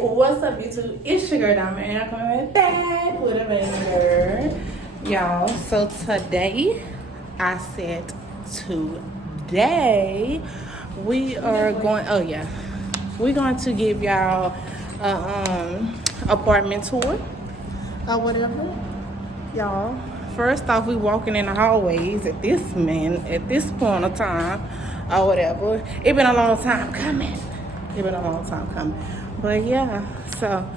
What's up, YouTube? It's your girl Diamond, and I'm coming back with a banger, y'all. So today, I said today we are going. Oh yeah, we're going to give y'all a apartment tour or whatever, y'all. First off, we walking in the hallways at this point of time or whatever. It been a long time coming. But yeah, so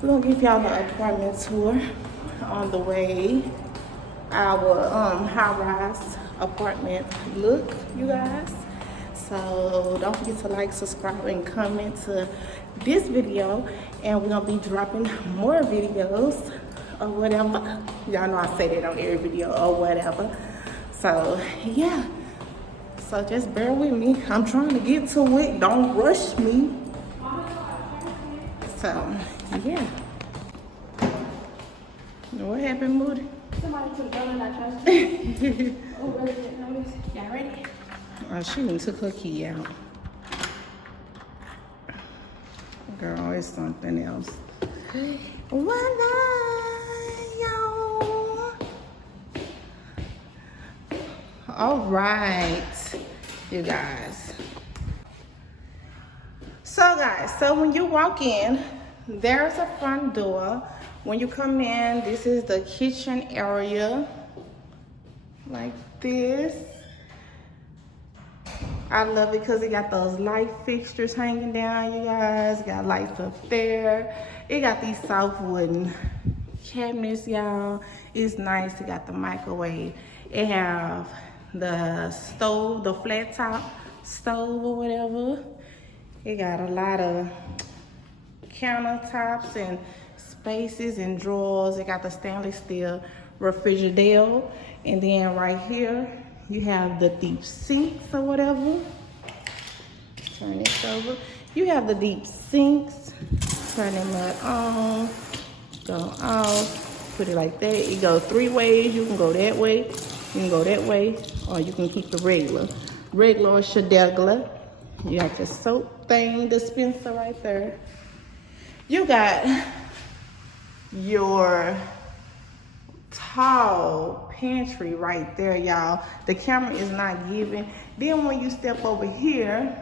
we're gonna give y'all the apartment tour on the way. Our high-rise apartment look, you guys. So don't forget to like, subscribe, and comment to this video. And we're gonna be dropping more videos or whatever. Y'all know I say that on every video or whatever. So yeah. So just bear with me. I'm trying to get to it. Don't rush me. So, yeah. What happened, Moody? Somebody took the gun and I trust you. Oh, really? Y'all ready? Oh, she even took her key out. Girl, it's something else. One night, y'all. All right, you guys. So when you walk in, there's a front door. When you come in, this is the kitchen area, like this. I love it because it got those light fixtures hanging down, you guys. Got lights up there. It got these soft wooden cabinets, y'all. It's nice. It got the microwave. It have the stove, the flat top stove or whatever. It got a lot of countertops and spaces and drawers. It got the stainless steel refrigerator. And then right here, you have the deep sinks or whatever. Turn this over. You have the deep sinks. Turn them on, go off, put it like that. It goes three ways. You can go that way, you can go that way, or you can keep the regular or shadegular. You got your soap thing dispenser right there. You got your tall pantry right there, y'all. The camera is not giving. Then when you step over here,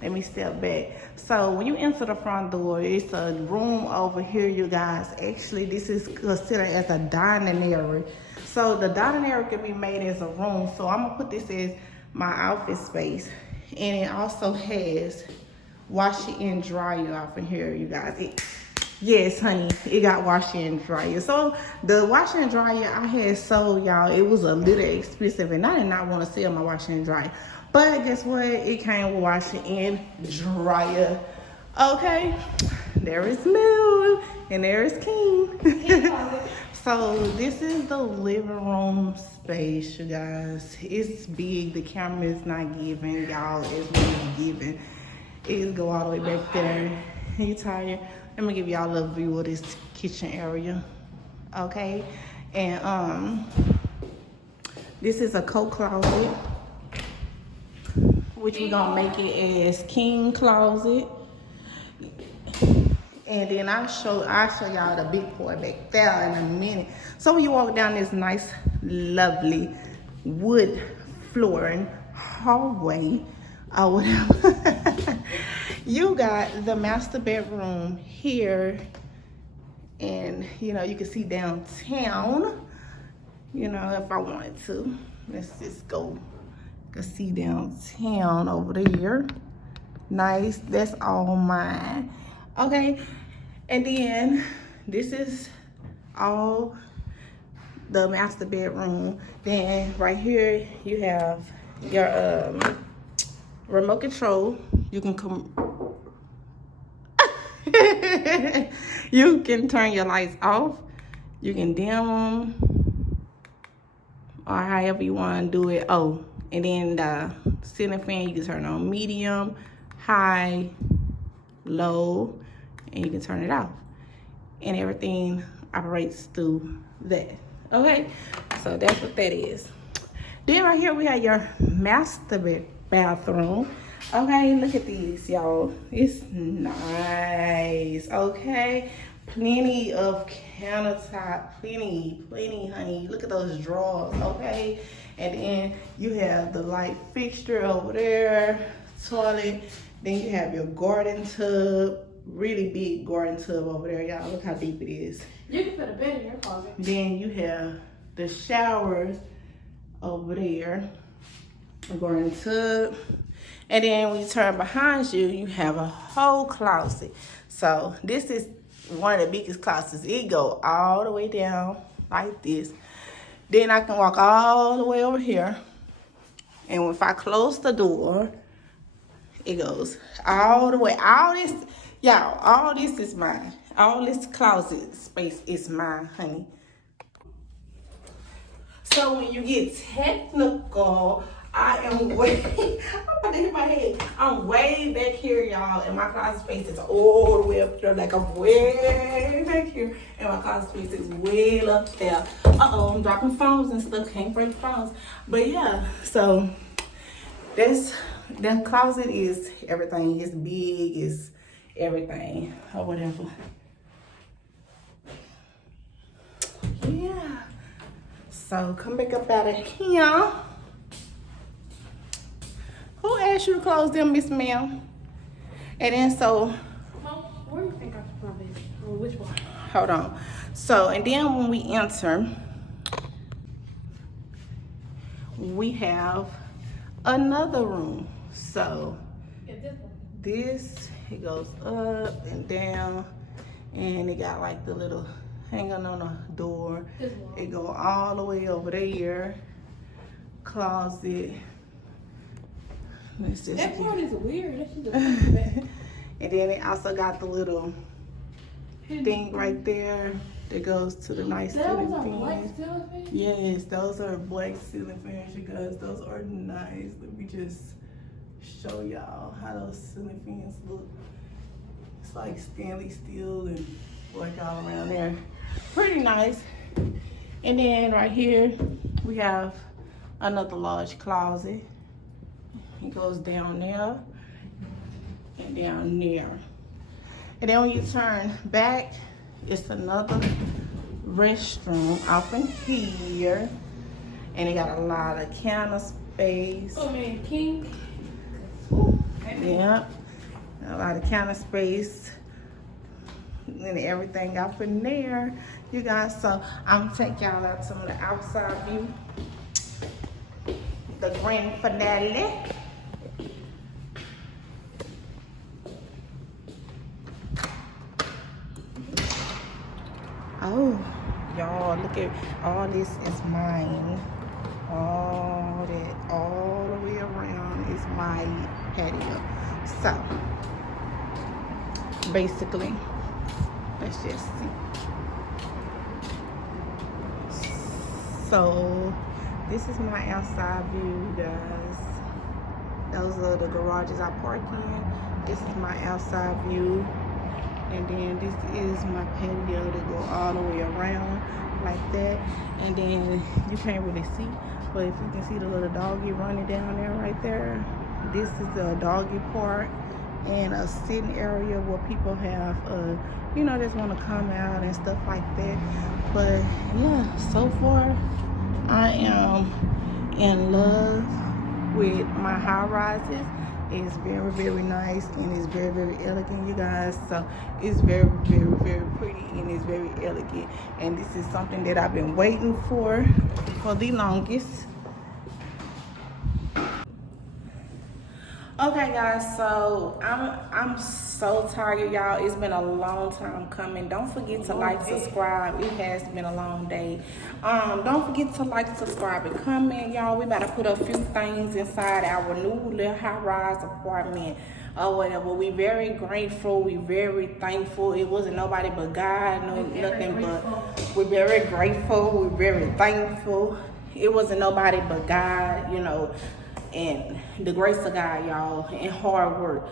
let me step back. So when you enter the front door, it's a room over here, you guys. Actually, this is considered as a dining area. So the dining area can be made as a room. So I'm gonna put this as my office space. And it also has washer and dryer up in here, you guys. Yes, honey, it got washer and dryer. So the washer and dryer I had sold, y'all, it was a little expensive, and I did not want to sell my washer and dryer. But guess what? It came with washer and dryer. Okay, there is Mel, and there is King. So this is the living room space, you guys. It's big. The camera is not giving, y'all. It's really giving. It go all the way back there. You tired? Let me give y'all a little view of this kitchen area. Okay, and this is a coat closet, which we're gonna make it as king closet. And then I'll show y'all the big boy back there in a minute. So when you walk down this nice, lovely wood flooring hallway or whatever, you got the master bedroom here. And you know, you can see downtown, you know, if I wanted to. Let's just go. You can see downtown over there. Nice, that's all mine. Okay, and then this is all the master bedroom. Then right here you have your remote control. You can you can turn your lights off. You can dim them, or however you want to do it. Oh, and then the ceiling fan you can turn on medium, high, low, and you can turn it off, and everything operates through that. Okay, so that's what that is. Then right here we have your master bathroom. Okay, look at these, y'all. It's nice, okay? Plenty of countertop, plenty, honey. Look at those drawers, okay? And then you have the light fixture over there, toilet. Then you have your garden tub, really big garden tub over there, y'all. Look how deep it is. You can put a bed in your closet. Then you have the showers over there, a garden tub. And then when you turn behind you, you have a whole closet. So this is one of the biggest closets. It go all the way down like this. Then I can walk all the way over here. And if I close the door, it goes all the way. All this, y'all, all this is mine. All this closet space is mine, honey. So when you get technical, I am way, I'm about to hit my head. I'm way back here, y'all, and my closet space is all the way up there. Like I'm way back here, and my closet space is way up there. I'm dropping phones and stuff. Can't break phones, but yeah. So that closet is everything. It's big. It's everything or whatever. Yeah. So come back up out of here. Who asked you to close them, Miss Ma'am? And then so, Where do you think I should put my bed? Or which one? hold on. So, and then when we enter, we have another room. So, Yeah, this one. this, it goes up and down, and it got like the little hanging on the door. This one. It go all the way over there. Closet. Let's just That part is weird. That should just bed. and then it also got the little thing right there that goes to the nice That ceiling was a black fans. ceiling fan? Yes, those are black ceiling fans, you guys. Those are nice. Let me just show y'all how those ceiling fans look. It's like stainless steel and black all around there. Pretty nice. And then right here we have another large closet. It goes down there and down there. And then when you turn back, it's another restroom off in here. And it got a lot of counter space. Oh man, King. Yeah, a lot of counter space. And everything up in there, you guys. So I'm gonna take y'all out to the outside view. The grand finale. Oh, y'all, look at all this is mine. All that, all the way around is my patio. So, basically, let's just see. So, this is my outside view, you guys. Those are the garages I park in. This is my outside view. And then this is my patio that go all the way around like that. And then you can't really see, but if you can see the little doggy running down there right there, this is the doggy park and a sitting area where people have, you know, just want to come out and stuff like that. But yeah, so far I am in love with my high rises. It's very, very nice and it's very, very elegant, you guys. So it's very, very, very pretty and it's very elegant. And this is something that I've been waiting for the longest. Okay, guys, so I'm so tired, y'all. It's been a long time coming. Don't forget to like, subscribe. It has been a long day. Don't forget to like, subscribe, and comment, y'all. We about to put a few things inside our new little high-rise apartment or whatever. We very grateful. We very thankful. It wasn't nobody but God, nothing but. We're very grateful. We're very thankful. It wasn't nobody but God, you know. And the grace of God, y'all, and hard work.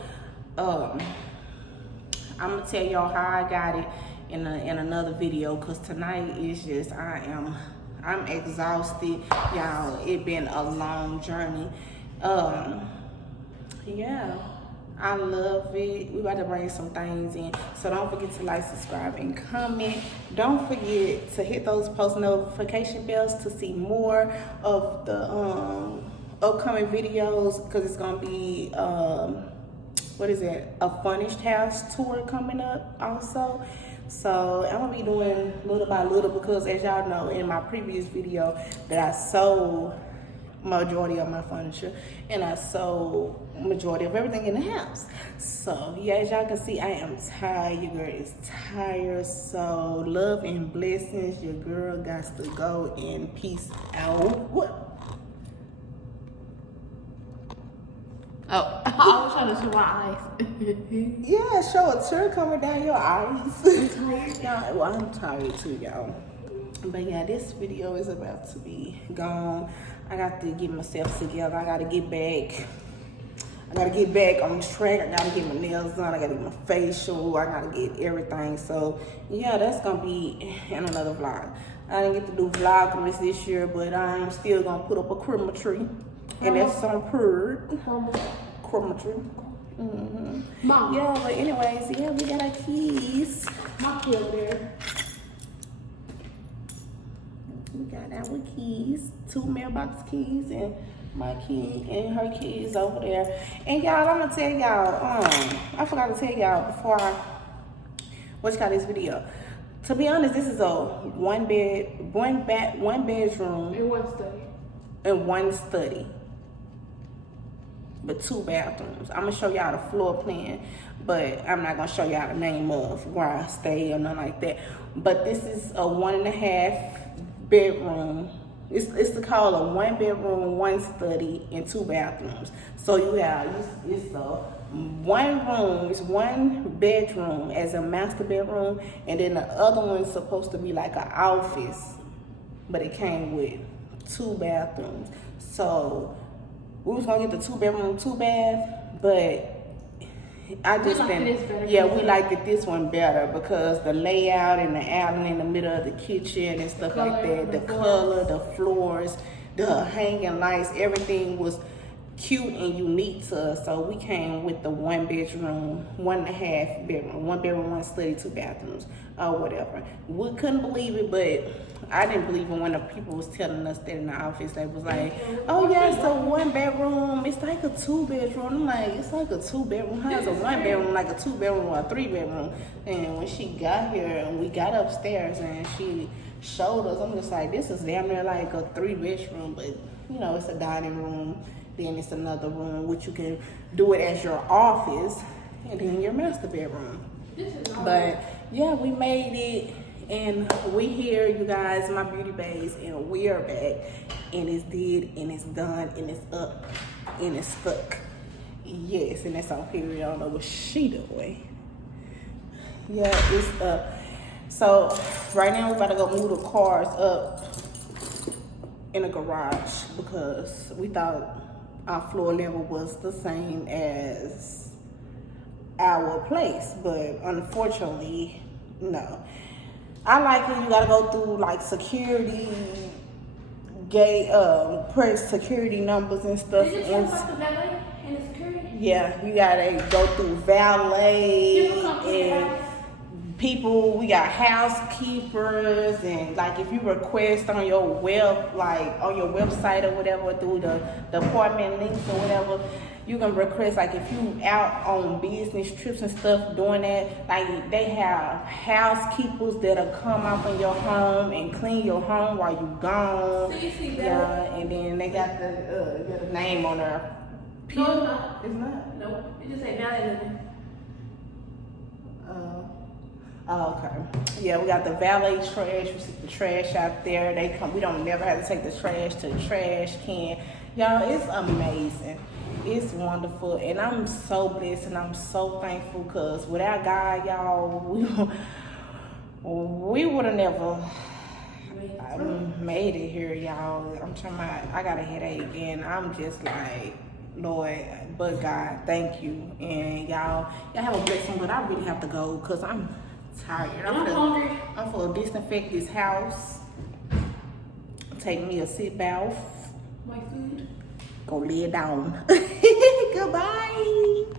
I'm gonna tell y'all how I got it in another video, cause tonight is just I'm exhausted, y'all. It been a long journey. yeah, I love it. We about to bring some things in, so don't forget to like, subscribe, and comment. Don't forget to hit those post notification bells to see more of the upcoming videos, because it's gonna be what is it, a furnished house tour coming up also. So I'm gonna be doing little by little, because as y'all know in my previous video that I sold majority of my furniture and I sold majority of everything in the house. So yeah, as y'all can see, I am tired. Your girl is tired. So love and blessings. Your girl got to go, and peace out. What? Oh, I was trying to show my eyes. Yeah, show a tear coming down your eyes. Y'all, well, I'm tired too, y'all. But yeah, this video is about to be gone. I got to get myself together. I got to get back. I got to get back on this track. I got to get my nails done. I got to get my facial. I got to get everything. So yeah, that's going to be in another vlog. I didn't get to do vlogmas this year, but I'm still going to put up a Christmas tree. And that's on Christmas tree. Mom. Yeah, but anyways, yeah, we got our keys. My key over there. We got our keys, 2 mailbox keys, and my key and her keys over there. And y'all, I'm gonna tell y'all, I forgot to tell y'all before I this video. To be honest, this is a one bedroom And one study. and 1 study, but 2 bathrooms. I'm gonna show y'all the floor plan, but I'm not gonna show y'all the name of where I stay or nothing like that. But this is a 1.5 bedroom. It's called a 1 bedroom, 1 study, and 2 bathrooms. So you have it's a 1 room, it's 1 bedroom as a master bedroom, and then the other one's supposed to be like an office, but it came with 2 bathrooms. So we was gonna get the 2 bedroom, 2 bath, but I just didn't. Yeah, we liked this one better because the layout and the island in the middle of the kitchen and stuff like that, the color, the floors, the hanging lights, everything was cute and unique to us. So we came with the 1 bedroom, 1.5 bedroom, 1 bedroom, 1 study, 2 bathrooms, or whatever. We couldn't believe it, but I didn't believe it when the people was telling us that in the office. They was like, oh yeah, it's a 1 bedroom, it's like a 2 bedroom. I'm like, it's like a 2 bedroom. How is a 1 bedroom like a 2 bedroom or a 3 bedroom? And when she got here and we got upstairs and she showed us, I'm just like, this is damn near like a 3 bedroom, but you know, it's a dining room. Then it's another room which you can do it as your office, and then your master bedroom. But yeah, we made it, and we here, you guys, my beauty bays, and we are back, and it's did, and it's done, and it's up, and it's stuck. Yes, and that's on period. I don't know what she doing. Yeah, it's up. So right now we're about to go move the cars up in a garage because we thought our floor level was the same as our place, but unfortunately, no. I like it. You gotta go through like security gate, press security numbers and stuff. Did you talk about the valet and the security? Yeah, you gotta go through valet and people. We got housekeepers, and like if you request on your website or whatever through the apartment links or whatever, you can request, like if you out on business trips and stuff doing that, like they have housekeepers that'll come out in your home and clean your home while you gone. So you see that? Yeah, and then they got the name on there. No, it's not. It's not? Nope. It just say valet living. Oh, okay. Yeah, we got the valet trash. We see the trash out there. They come. We don't never have to take the trash to the trash can. Y'all, it's amazing. It's wonderful, and I'm so blessed and I'm so thankful because without God, y'all, we would have never made it here, y'all. I'm trying. I got a headache, and I'm just like, Lord, but God, thank you, and y'all have a blessing. But I really have to go because I'm tired. I'm hungry. I'm for disinfect this house. Take me a sit bath. My food. Go lay down. Goodbye.